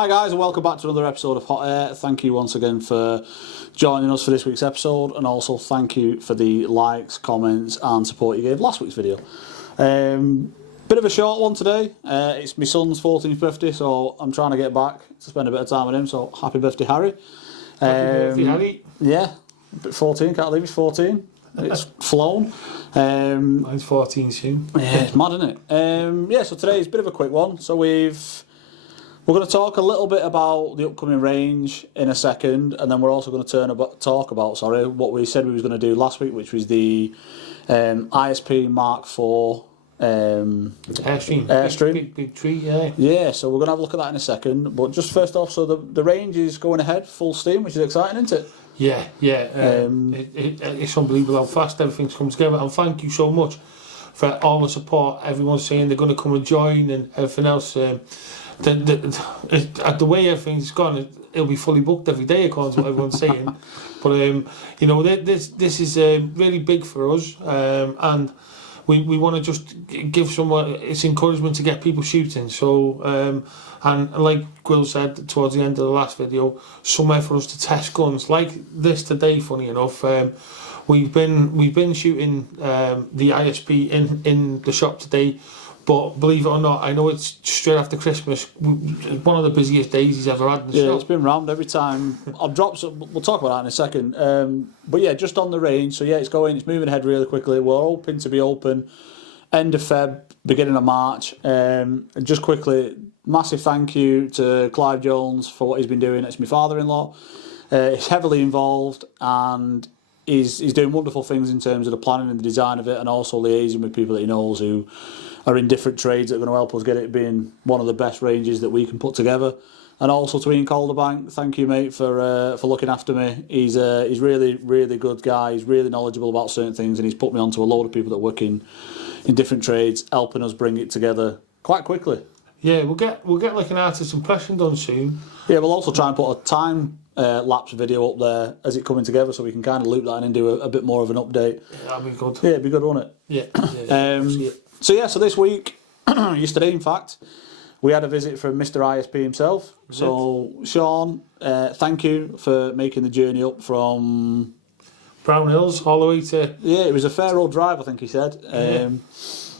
Hi guys, and welcome back to another episode of Hot Air. Thank you once again for joining us for this week's episode, and also thank you for the likes, comments and support you gave last week's video. Bit of a short one today. It's my son's 14th birthday, so I'm trying to get back to spend a bit of time with him, so happy birthday, Harry. Happy birthday, Harry. Yeah, 14, can't believe he's 14. It's flown. Mine's 14 soon. Yeah, it's mad, isn't it? Yeah, so today's a bit of a quick one. So we're going to talk a little bit about the upcoming range in a second, and then we're also going to talk about what we said we was going to do last week, which was the ISP Mk4 Airstream. Big treat, yeah. Yeah, so we're going to have a look at that in a second. But just first off, so the range is going ahead full steam, which is exciting, isn't it? Yeah. It's unbelievable how fast everything's come together, and thank you so much for all the support. Everyone's saying they're going to come and join and everything else. The way everything's gone, it'll be fully booked every day, according to what everyone's saying. But you know, this is really big for us, and we want to just give someone it's encouragement to get people shooting. So and like Will said towards the end of the last video, somewhere for us to test guns like this today. Funny enough, we've been shooting the ISP in the shop today. But believe it or not, I know it's straight after Christmas. One of the busiest days he's ever had in the shop. Yeah, it's been rammed every time. I've dropped some, we'll talk about that in a second. But yeah, just on the range. So yeah, it's moving ahead really quickly. We're hoping to be open end of Feb, beginning of March. And just quickly, massive thank you to Clive Jones for what he's been doing. It's my father-in-law. He's heavily involved and he's doing wonderful things in terms of the planning and the design of it, and also liaising with people that he knows who are in different trades that are going to help us get it being one of the best ranges that we can put together. And also to Ian Calderbank, thank you mate for looking after me. He's really good guy. He's really knowledgeable about certain things, and he's put me onto a load of people that work in different trades, helping us bring it together quite quickly. Yeah, we'll get like an artist impression done soon. Yeah, we'll also try and put a time lapse video up there as it coming together, so we can kind of loop that in and do a bit more of an update. Yeah, that'd be good. Yeah, it'd be good, wouldn't it? Yeah. So this week, yesterday in fact, we had a visit from Mr. ISP himself. So Sean, thank you for making the journey up from Brown Hills all the way to... Yeah, it was a fair old drive, I think he said.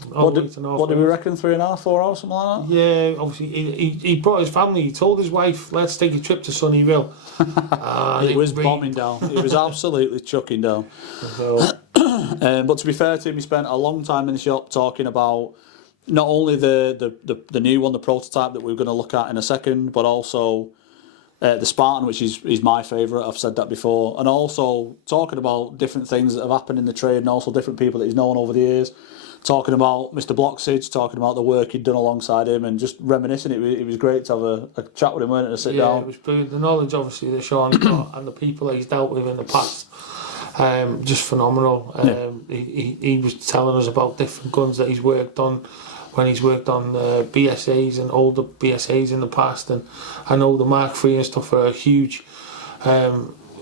What did we reckon, 3.5, 4 hours, something like that? Yeah, obviously he brought his family. He told his wife, let's take a trip to Sunnyville. It was bombing down. It was absolutely chucking down. But to be fair to him, he spent a long time in the shop talking about not only the new one, the prototype that we're going to look at in a second, but also the Spartan, which is my favourite. I've said that before. And also talking about different things that have happened in the trade, and also different people that he's known over the years. Talking about Mr. Blocksidge, talking about the work he'd done alongside him, and just reminiscing. It was great to have a chat with him, weren't it, to sit down. Yeah, it was brilliant. The knowledge, obviously, that Sean got and the people that he's dealt with in the past, just phenomenal. He was telling us about different guns that he's worked on when he's worked on BSAs and older BSAs in the past, and I know the Mark III and stuff are a huge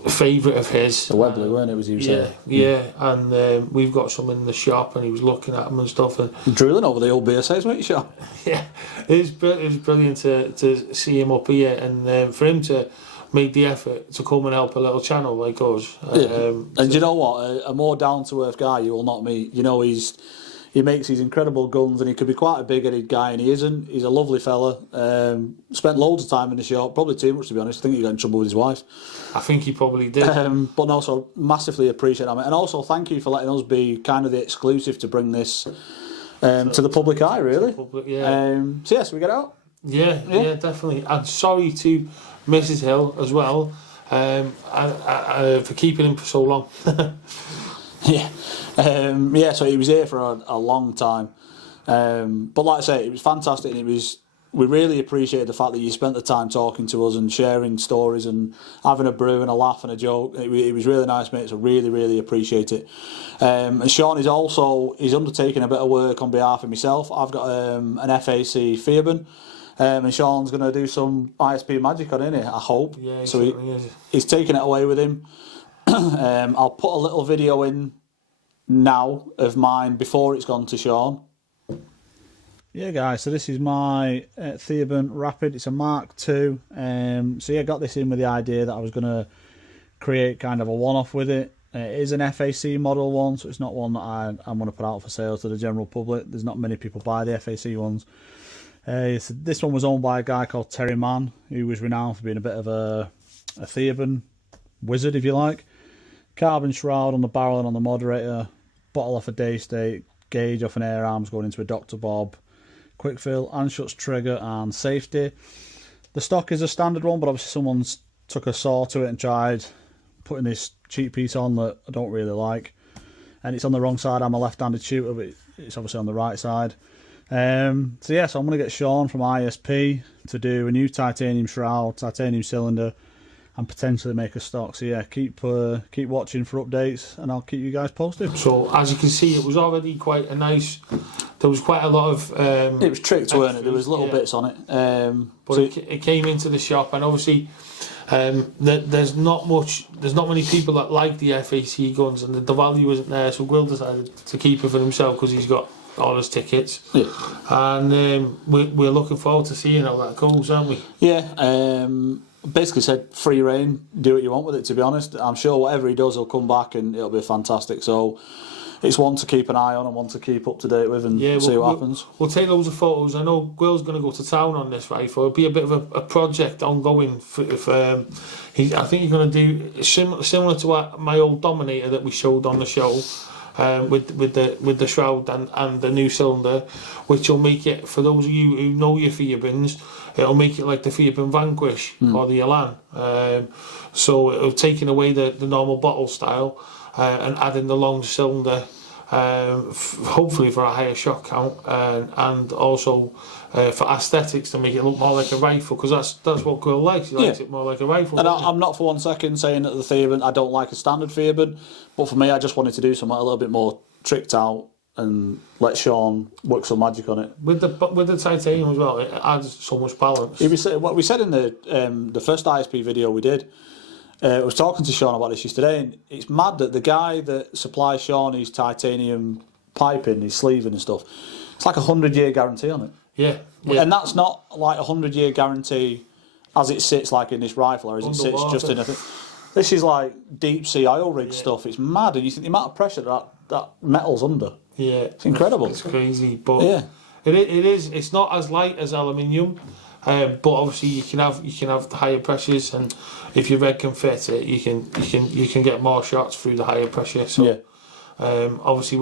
favourite of his. The Webley, weren't it? Was he saying? Yeah, and we've got some in the shop, and he was looking at them and stuff. And drooling over the old BSAs, weren't you, shop? Yeah, it was brilliant to see him up here, and for him to make the effort to come and help a little channel like us. And you know what? A more down to earth guy you will not meet. You know, he makes these incredible guns, and he could be quite a big-headed guy, and he isn't. He's a lovely fella. Spent loads of time in the shop, probably too much to be honest. I think he got in trouble with his wife. I think he probably did. But also massively appreciate that, and also thank you for letting us be kind of the exclusive to bring this to the public eye, really. So we get out. Yeah, definitely. And sorry to Mrs. Hill as well for keeping him for so long. So he was here for a long time, but like I say, it was fantastic, and we really appreciated the fact that you spent the time talking to us and sharing stories and having a brew and a laugh and a joke. It was really nice, mate, so really appreciate it. And Sean he's undertaking a bit of work on behalf of myself. I've got an FAC Fearbin, and Sean's going to do some ISP magic on it, I hope. Yeah, so he's taking it away with him. I'll put a little video in now of mine before it's gone to Sean. Yeah, guys, so this is my Theant Rapid. It's a Mark II. So yeah, I got this in with the idea that I was going to create kind of a one-off with it. It is an FAC model one, so it's not one that I'm going to put out for sale to the general public. There's not many people buy the FAC ones. So this one was owned by a guy called Terry Mann, who was renowned for being a bit of a Theban wizard, if you like. Carbon shroud on the barrel and on the moderator, bottle off a day state, gauge off an air arms going into a Dr. Bob, quick fill, Anschutz's trigger and safety. The stock is a standard one, but obviously someone's took a saw to it and tried putting this cheap piece on that I don't really like. And it's on the wrong side. I'm a left-handed shooter, but it's obviously on the right side. So yeah, so I'm going to get Sean from ISP to do a new titanium shroud, titanium cylinder, and potentially make a stock. So yeah, keep watching for updates, and I'll keep you guys posted. So as you can see, it was already quite a nice. There was quite a lot of. It was tricked, weren't it? There was little bits on it. But so it came into the shop, and obviously, there's not many people that like the FAC guns, and the value isn't there. So Will decided to keep it for himself because he's got all his tickets. Yeah. And we're looking forward to seeing how that goes, aren't we? Yeah. Basically said free reign, do what you want with it, to be honest. I'm sure whatever he does, he'll come back and it'll be fantastic. So it's one to keep an eye on and one to keep up to date with and see what happens. We'll take loads of photos. I know Will's going to go to town on this rifle. It'll be a bit of a project ongoing. I think he's going to do similar to my old Dominator that we showed on the show. With the shroud and the new cylinder, which will make it, for those of you who know your Theabins, it'll make it like the Theabin Vanquish or the Elan. So it'll taking away the normal bottle style and adding the long cylinder, hopefully for a higher shot count, and also for aesthetics to make it look more like a rifle, because that's what Will likes. He likes it more like a rifle. And I'm not for 1 second saying that the Theban, I don't like a standard Theban, but for me, I just wanted to do something a little bit more tricked out and let Sean work some magic on it. With the titanium as well, it adds so much balance. What we said in the first ISP video we did, I was talking to Sean about this yesterday, and it's mad that the guy that supplies Sean his titanium piping, his sleeving and stuff, it's like a 100-year guarantee on it. Yeah. And that's not like a 100-year guarantee as it sits like in this rifle, or as it sits just in a thing. This is like deep sea oil rig stuff. It's mad, and you think the amount of pressure that metal's under. Yeah, it's incredible. It's crazy, but yeah, it is. It's not as light as aluminium, but obviously you can have the higher pressures, and if your red can fit it, you can get more shots through the higher pressure. So obviously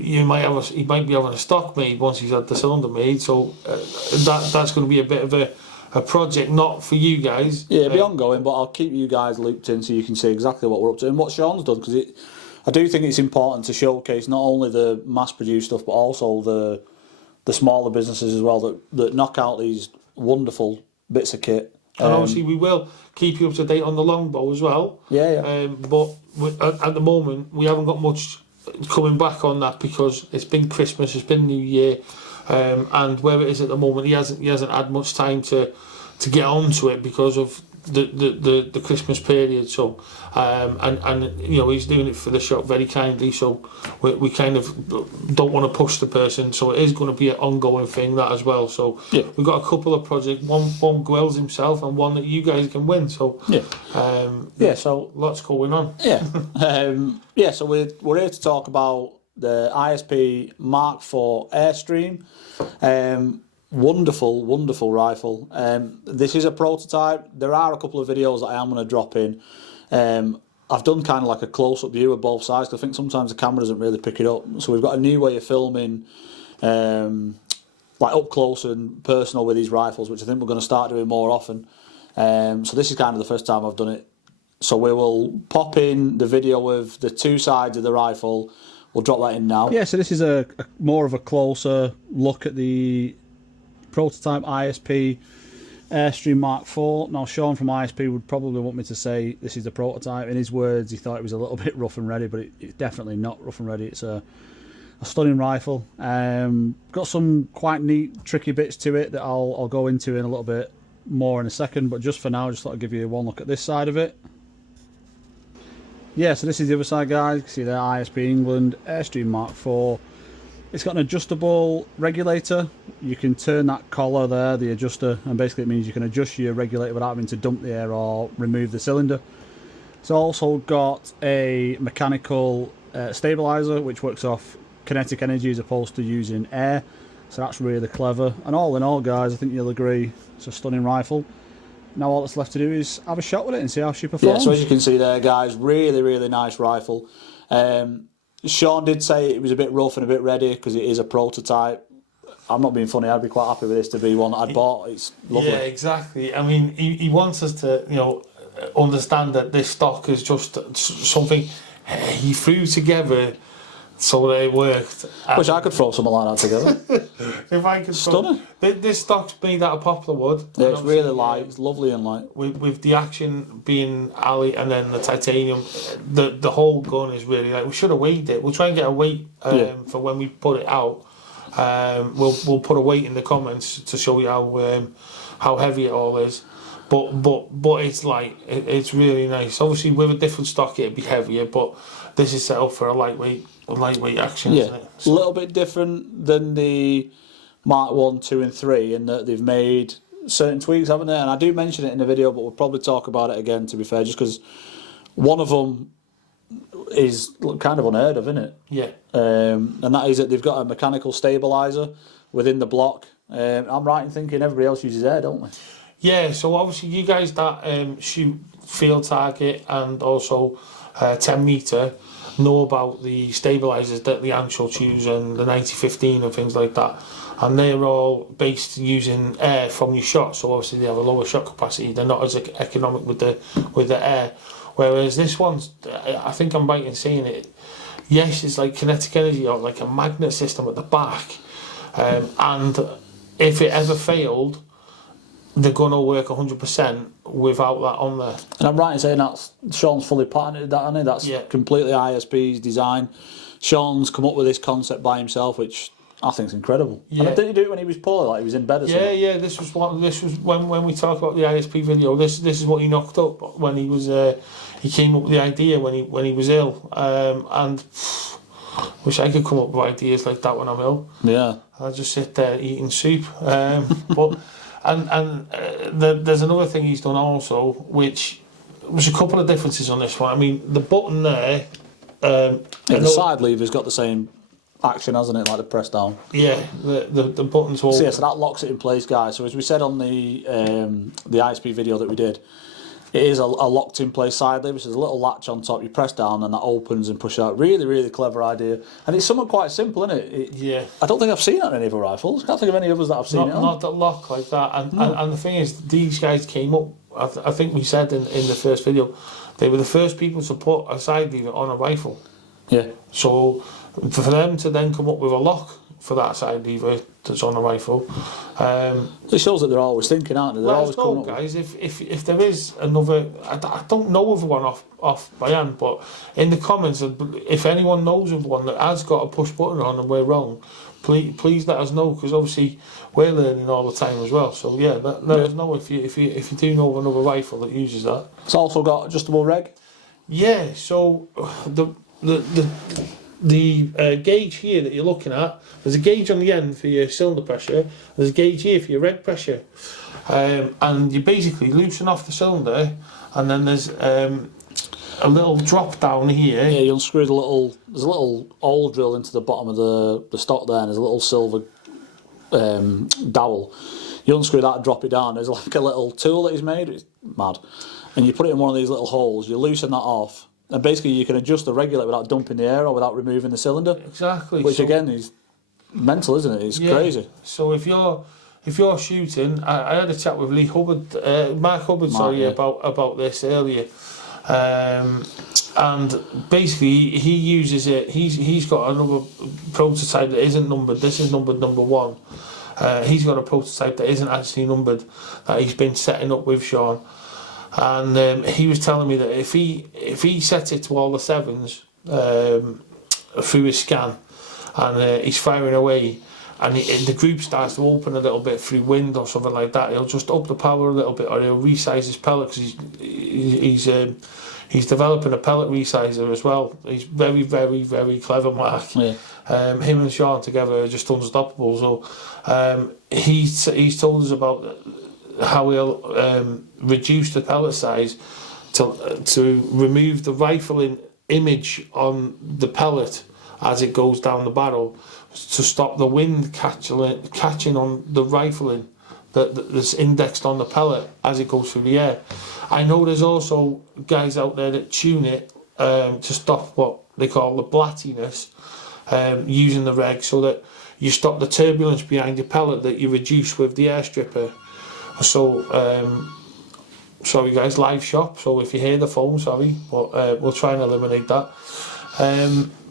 he might be having a stock made once he's had the cylinder made. So that's going to be a bit of a project, not for you guys. Yeah, it'll be ongoing, but I'll keep you guys looped in so you can see exactly what we're up to and what Sean's done, because I do think it's important to showcase not only the mass-produced stuff, but also the smaller businesses as well that knock out these wonderful bits of kit. And obviously we will keep you up to date on the longbow as well. Yeah. But at the moment we haven't got much coming back on that, because it's been Christmas, it's been New Year, and where it is at the moment, he hasn't had much time to get onto it because of the Christmas period. So and you know, he's doing it for the shop very kindly, so we kind of don't want to push the person, so it is going to be an ongoing thing, that as well. So we've got a couple of projects, one Gwells himself and one that you guys can win. So so lots going on. So we're here to talk about the ISP Mk4 Airstream. Wonderful rifle. This is a prototype. There are a couple of videos that I am going to drop in. I've done kind of like a close-up view of both sides, because I think sometimes the camera doesn't really pick it up. So we've got a new way of filming, like up close and personal with these rifles, which I think we're going to start doing more often. So this is kind of the first time I've done it. So we will pop in the video of the two sides of the rifle. We'll drop that in now. Yeah, so this is a more of a closer look at the prototype ISP Airstream Mk4. Now Sean from ISP would probably want me to say this is the prototype. In his words, he thought it was a little bit rough and ready, but it's definitely not rough and ready. It's a stunning rifle. Got some quite neat, tricky bits to it that I'll go into in a little bit more in a second, but just for now, just thought I'd give you one look at this side of it. Yeah, so this is the other side, guys. You can see there, ISP England, Airstream Mk4. It's got an adjustable regulator. You can turn that collar there, the adjuster, and basically it means you can adjust your regulator without having to dump the air or remove the cylinder. It's also got a mechanical stabilizer, which works off kinetic energy as opposed to using air. So that's really clever. And all in all, guys, I think you'll agree it's a stunning rifle. Now all that's left to do is have a shot with it and see how she performs. Yeah, so as you can see there, guys, really, really nice rifle. Sean did say it was a bit rough and a bit ready because it is a prototype. I'm not being funny, I'd be quite happy with this to be one that I'd bought. It's lovely. Yeah, exactly. I mean, he wants us to, you know, understand that this stock is just something he threw together so that it worked. Wish I could throw something like that together. If I could Stunning. This stock's made out of poplar wood. Yeah, it's really light, it's lovely and light. With the action being alley and then the titanium, the whole gun is really light. We should have weighed it. We'll try and get a weight for when we put it out. We'll put a weight in the comments to show you how heavy it all is. But it's light. It's really nice. Obviously, with a different stock, it'd be heavier. But this is set up for a lightweight action. Yeah, isn't it? a little bit different than the Mark 1, 2 and 3 in that they've made certain tweaks, haven't they? And I do mention it in the video, but we'll probably talk about it again, to be fair, just because one of them is kind of unheard of, isn't it? Yeah. And that is that they've got a mechanical stabiliser within the block. I'm right in thinking everybody else uses air, don't they? Yeah, so obviously you guys that shoot field target and also 10 metre know about the stabilisers that the Anshul choose and the 9015 and things like that. And they're all based using air from your shot, so obviously they have a lower shot capacity. They're not as economic with the air. Whereas this one's, I think I'm right in saying it, yes, it's like kinetic energy or like a magnet system at the back. And if it ever failed, the gun will work 100% without that on there. And I'm right in saying that's Sean's fully patented that, hasn't he? That's completely ISP's design. Sean's come up with this concept by himself, which I think is incredible. Yeah. And didn't he do it when he was poorly, like he was in bed or something? Yeah. This was when we talk about the ISP video. This is what he knocked up when he was. He came up with the idea when he was ill, and wish I could come up with ideas like that when I'm ill. Yeah. I just sit there eating soup. But there's another thing he's done also, which was a couple of differences on this one. I mean, the button there. The side lever's got the same action, hasn't it? Like the press down. Yeah, the buttons will. So, so that locks it in place, guys. So as we said on the ISP video that we did, it is a locked in place side lever. So there's a little latch on top. You press down and that opens and pushes out. Really, really clever idea. And it's somewhat quite simple, isn't it? Yeah. I don't think I've seen that in any other rifles. I can't think of any others that I've seen it on. Not that lock like that. And the thing is, these guys came up. I think we said in the first video, they were the first people to put a side lever on a rifle. Yeah. So for them to then come up with a lock for that side lever that's on a rifle, it shows that they're always thinking, aren't they? They're always coming up. Guys, if there is another, I don't know of one off by hand, but in the comments, if anyone knows of one that has got a push button on and we're wrong, please let us know, because obviously we're learning all the time as well. So yeah, let us know if you do know of another rifle that uses that. It's also got adjustable reg. Yeah. So the gauge here that you're looking at, there's a gauge on the end for your cylinder pressure, there's a gauge here for your reg pressure, and you basically loosen off the cylinder, and then there's a little drop down here. Yeah, you unscrew there's a little hole drilled into the bottom of the stock there, and there's a little silver dowel. You unscrew that and drop it down. There's like a little tool that he's made, it's mad, and you put it in one of these little holes, you loosen that off, and basically you can adjust the regulator without dumping the air or without removing the cylinder. Exactly. Which again is mental, isn't it? It's crazy. So if you're shooting, I had a chat with Mark Hubbard, about this earlier, and basically he uses it. He's got another prototype that isn't numbered. This is numbered number 1. He's got a prototype that isn't actually numbered that he's been setting up with Sean. And he was telling me that if he sets it to all the 7s through his scan, and he's firing away, and the group starts to open a little bit through wind or something like that, he'll just up the power a little bit, or he'll resize his pellet because he's developing a pellet resizer as well. He's very, very, very clever, Mark. Yeah. Him and Sean together are just unstoppable. So he's told us about how he'll reduce the pellet size to remove the rifling image on the pellet as it goes down the barrel, to stop the wind catching on the rifling that's indexed on the pellet as it goes through the air. I know there's also guys out there that tune it to stop what they call the blattiness, using the reg, so that you stop the turbulence behind your pellet that you reduce with the air stripper. So sorry guys, live shop, so if you hear the phone, sorry, but we'll try and eliminate that.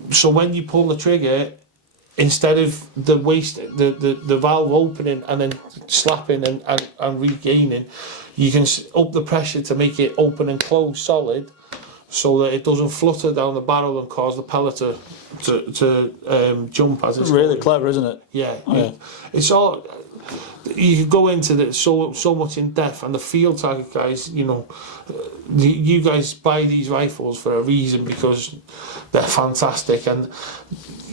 So when you pull the trigger, instead of the valve opening and then slapping and regaining, you can up the pressure to make it open and close solid, so that it doesn't flutter down the barrel and cause the pellet to jump as it's Really going. clever, isn't it? Yeah, Yeah. it's all. You could go into it so much in depth, and the field target guys, you know, you guys buy these rifles for a reason, because they're fantastic, and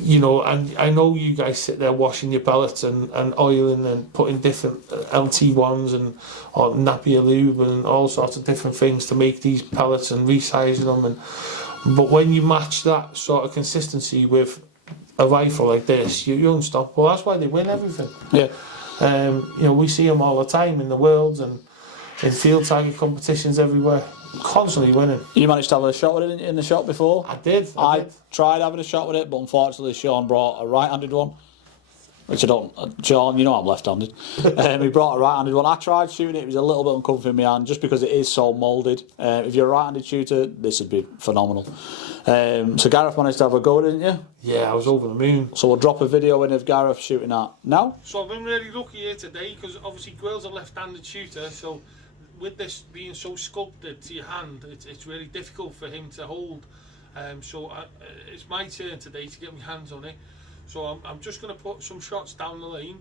you know, and I know you guys sit there washing your pellets and oiling and putting different LT1s and or Napier lube and all sorts of different things to make these pellets and resizing them, but when you match that sort of consistency with a rifle like this, you're unstoppable. That's why they win everything. Yeah. You know, we see them all the time in the worlds and in field target competitions everywhere, constantly winning. You managed to have a shot with it in the shop before? I did. I tried having a shot with it, but unfortunately Sean brought a right-handed one, which I don't. Sean, you know I'm left-handed. He brought a right-handed one. I tried shooting it. It was a little bit uncomfortable in my hand, just because it is so moulded. If you're a right-handed shooter, this would be phenomenal. So Gareth managed to have a go, didn't you? Yeah, I was over the moon. So we'll drop a video in of Gareth shooting that now. So I've been really lucky here today, because obviously Gwil's a left-handed shooter, so with this being so sculpted to your hand, it's really difficult for him to hold. So it's my turn today to get my hands on it. So I'm just going to put some shots down the lane,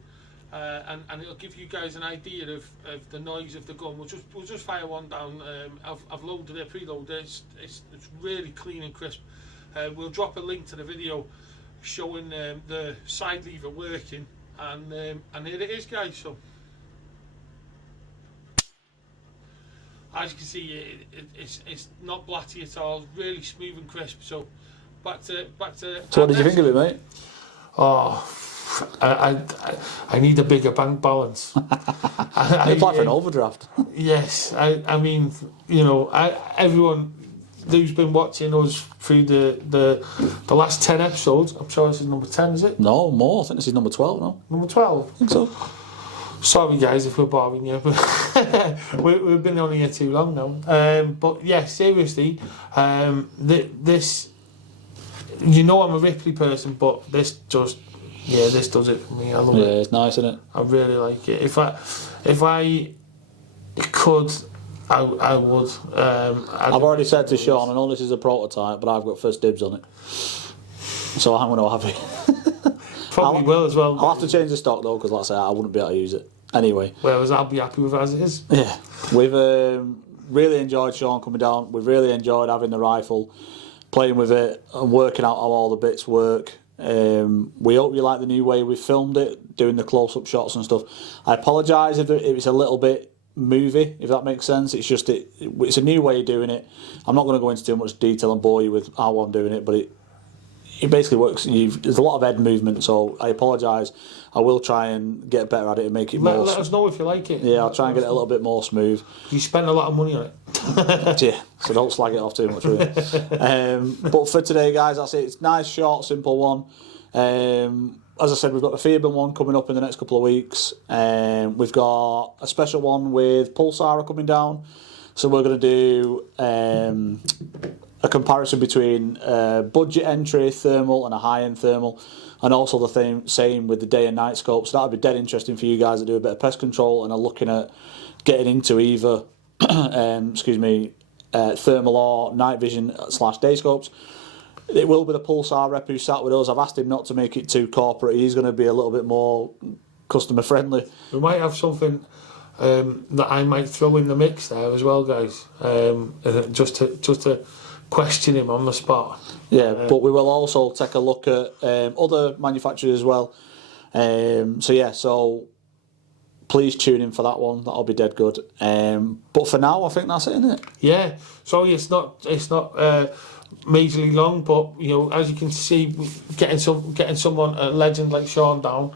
and it'll give you guys an idea of the noise of the gun. We'll just fire one down. I've loaded it, preloaded it. It's really clean and crisp. We'll drop a link to the video showing the side lever working, and here it is, guys. So as you can see, it's not blatty at all. Really smooth and crisp. So back to. So what did you think of it, mate? Oh, I need a bigger bank balance. I applied for an overdraft. Yes, I mean, you know, everyone who's been watching us through the last 10 episodes, I'm sure this is number 10, is it? No, more. I think this is number 12 now. Number 12? I think so. Sorry guys if we're boring you, but we've been on here too long now. But yeah, seriously, this, you know, I'm a Ripley person, but this does it for me. I love it. Yeah, it's nice, isn't it? I really like it. If I could, I would. I've already said to Sean, I know this is a prototype, but I've got first dibs on it. So I'm going to have it. Probably will as well. I'll have to change the stock though, because like I say, I wouldn't be able to use it. Anyway. Whereas I'll be happy with it as it is. Yeah. We've really enjoyed Sean coming down. We've really enjoyed having the rifle, playing with it and working out how all the bits work. We hope you like the new way we filmed it, doing the close-up shots and stuff. I apologise if it's a little bit movie, if that makes sense. It's just it's a new way of doing it. I'm not going to go into too much detail and bore you with how I'm doing it, but it basically works. There's a lot of head movement, so I apologise. I will try and get better at it and make it more. Let us know if you like it. Yeah, I'll try and get it a little bit more smooth. You spent a lot of money on it. Yeah, so don't slag it off too much, really. But for today, guys, that's it. It's a nice, short, simple one. As I said, we've got the Theban one coming up in the next couple of weeks. We've got a special one with Pulsar coming down. So we're going to do a comparison between budget entry thermal and a high-end thermal, and also the same with the day and night scopes. So that'll be dead interesting for you guys that do a bit of pest control and are looking at getting into either thermal or night vision / day scopes. It will be the Pulsar rep who sat with us. I've asked him not to make it too corporate. He's going to be a little bit more customer friendly. We might have something that I might throw in the mix there as well, guys. Just to question him on the spot. Yeah, but we will also take a look at other manufacturers as well. So please tune in for that one. That'll be dead good. But for now, I think that's it, isn't it? Yeah. Sorry, it's not majorly long, but you know, as you can see, getting someone a legend like Sean down.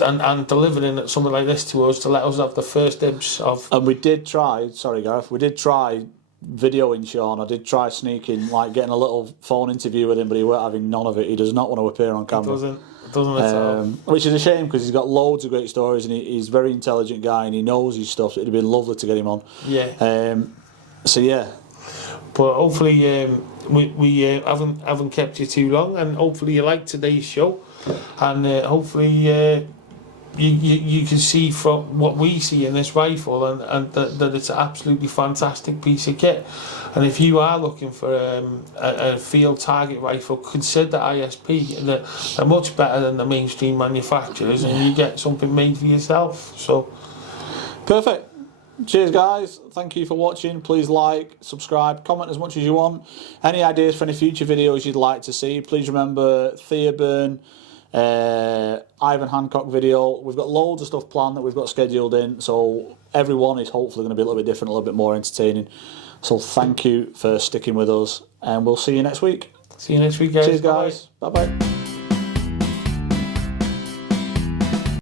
And delivering something like this to us to let us have the first dibs of. And we did try. Sorry, Gareth. We did try videoing Sean. I did try sneaking, like getting a little phone interview with him, but he weren't having none of it. He does not want to appear on camera. Doesn't at all. Which is a shame because he's got loads of great stories and he's a very intelligent guy and he knows his stuff. So it'd have been lovely to get him on. Yeah. So yeah. But hopefully we haven't kept you too long, and hopefully you liked today's show, and hopefully. You can see from what we see in this rifle and that it's an absolutely fantastic piece of kit. And if you are looking for a field target rifle, consider ISP. They're much better than the mainstream manufacturers, and you get something made for yourself. So perfect. Cheers, guys. Thank you for watching. Please like, subscribe, comment as much as you want. Any ideas for any future videos you'd like to see, please remember Theoburn, Ivan Hancock video. We've got loads of stuff planned that we've got scheduled in, so everyone is hopefully going to be a little bit different, a little bit more entertaining. So thank you for sticking with us, and we'll see you next week. See you next week, guys. Cheers, guys. Bye bye.